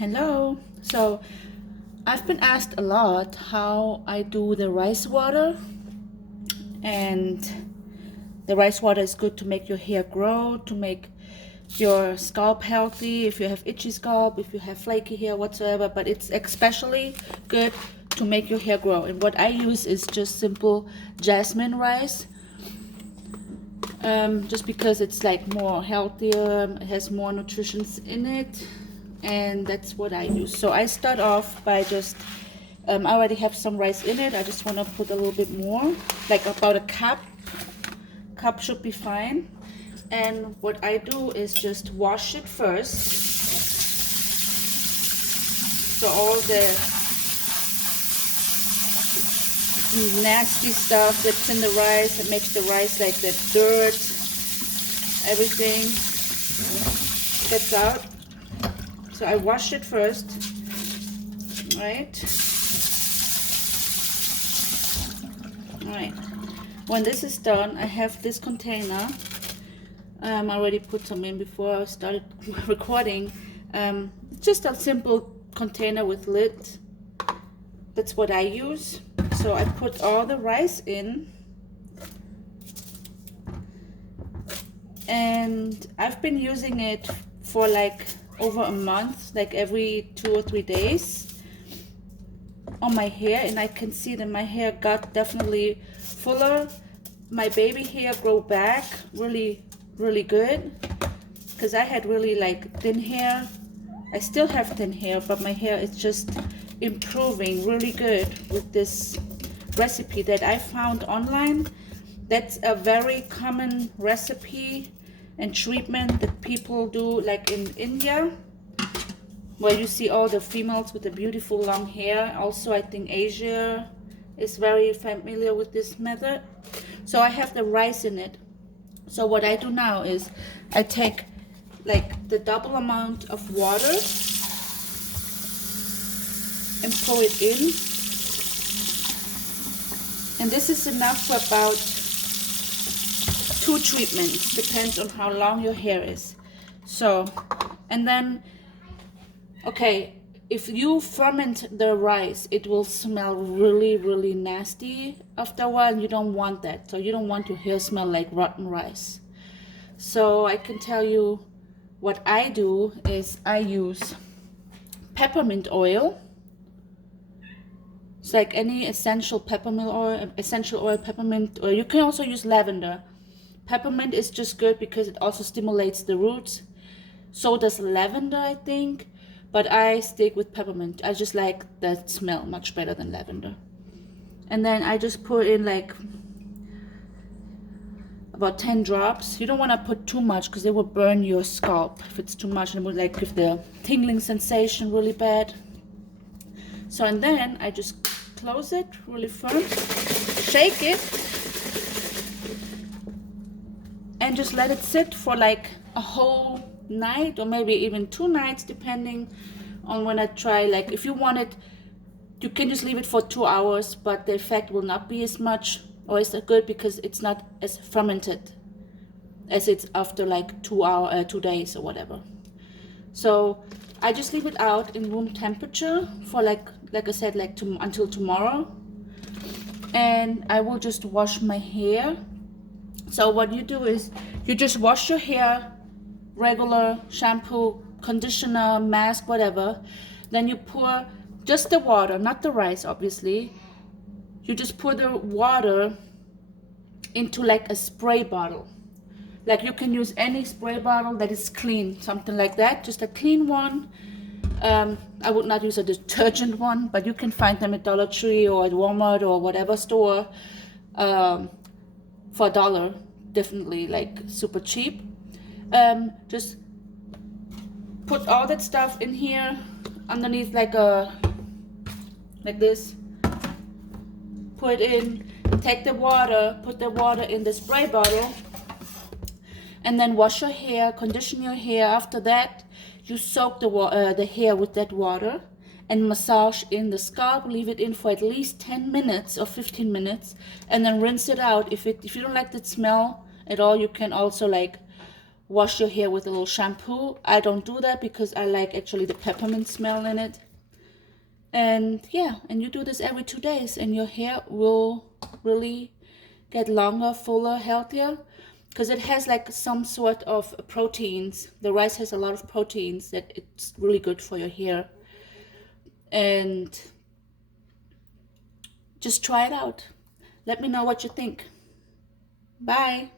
Hello. So I've been asked a lot how I do the rice water, and the rice water is good to make your hair grow, to make your scalp healthy, if you have itchy scalp, if you have flaky hair whatsoever, but it's especially good to make your hair grow. And what I use is just simple jasmine rice, just because it's like more healthier, it has more nutrition in it, and that's what I use. So I start off by just I already have some rice in it. I just want to put a little bit more, like about a cup should be fine. And what I do is just wash it first, so all the nasty stuff that's in the rice, that makes the rice like the dirt, everything gets out. So I wash it first, right? All right. When this is done, I have this container. I already put some in before I started recording. Just a simple container with lid. That's what I use. So I put all the rice in, and I've been using it for like over a month, like every 2 or 3 days on my hair, and I can see that my hair got definitely fuller. My baby hair grow back really good, because I had really like thin hair. I still have thin hair, but my hair is just improving really good with this recipe that I found online. That's a very common recipe and treatment that people do, like in India, where you see all the females with the beautiful long hair. Also, I think Asia is very familiar with this method. So I have the rice in it. So what I do now is I take like the double amount of water and pour it in. And this is enough for about 2 treatments, depends on how long your hair is. So, and then, okay, if you ferment the rice, it will smell really nasty after a while, and you don't want that. So you don't want your hair smell like rotten rice. So I can tell you what I do is I use peppermint oil. It's like any essential peppermint oil, peppermint oil. You can also use lavender. Peppermint is just good because it also stimulates the roots. So does lavender, I think. But I stick with peppermint. I just like that smell much better than lavender. And then I just put in like about 10 drops. You don't want to put too much because it will burn your scalp if it's too much, and it will like give the tingling sensation really bad. So, and then I just close it really firm, shake it, and just let it sit for like a whole night, or maybe even 2 nights, depending on when I try. Like if you want it, you can just leave it for 2 hours, but the effect will not be as much or as good, because it's not as fermented as it's after like 2 days or whatever. So I just leave it out in room temperature for like I said, like until tomorrow, and I will just wash my hair. So what you do is you just wash your hair, regular shampoo, conditioner, mask, whatever. Then you pour just the water, not the rice, obviously. You just pour the water into like a spray bottle. Like you can use any spray bottle that is clean, something like that, just a clean one. I would not use a detergent one, but you can find them at Dollar Tree or at Walmart or whatever store for $1, definitely like super cheap. Just put all that stuff in here underneath like this. Put it in, take the water, put the water in the spray bottle, and then wash your hair, condition your hair. After that, you soak the hair with that water and massage in the scalp. Leave it in for at least 10 minutes or 15 minutes, and then rinse it out. If you don't like the smell at all, you can also like wash your hair with a little shampoo. I don't do that because I like actually the peppermint smell in it. And yeah, and you do this every 2 days and your hair will really get longer, fuller, healthier, because it has like some sort of proteins. The rice has a lot of proteins that it's really good for your hair. And just try it out. Let me know what you think. Bye.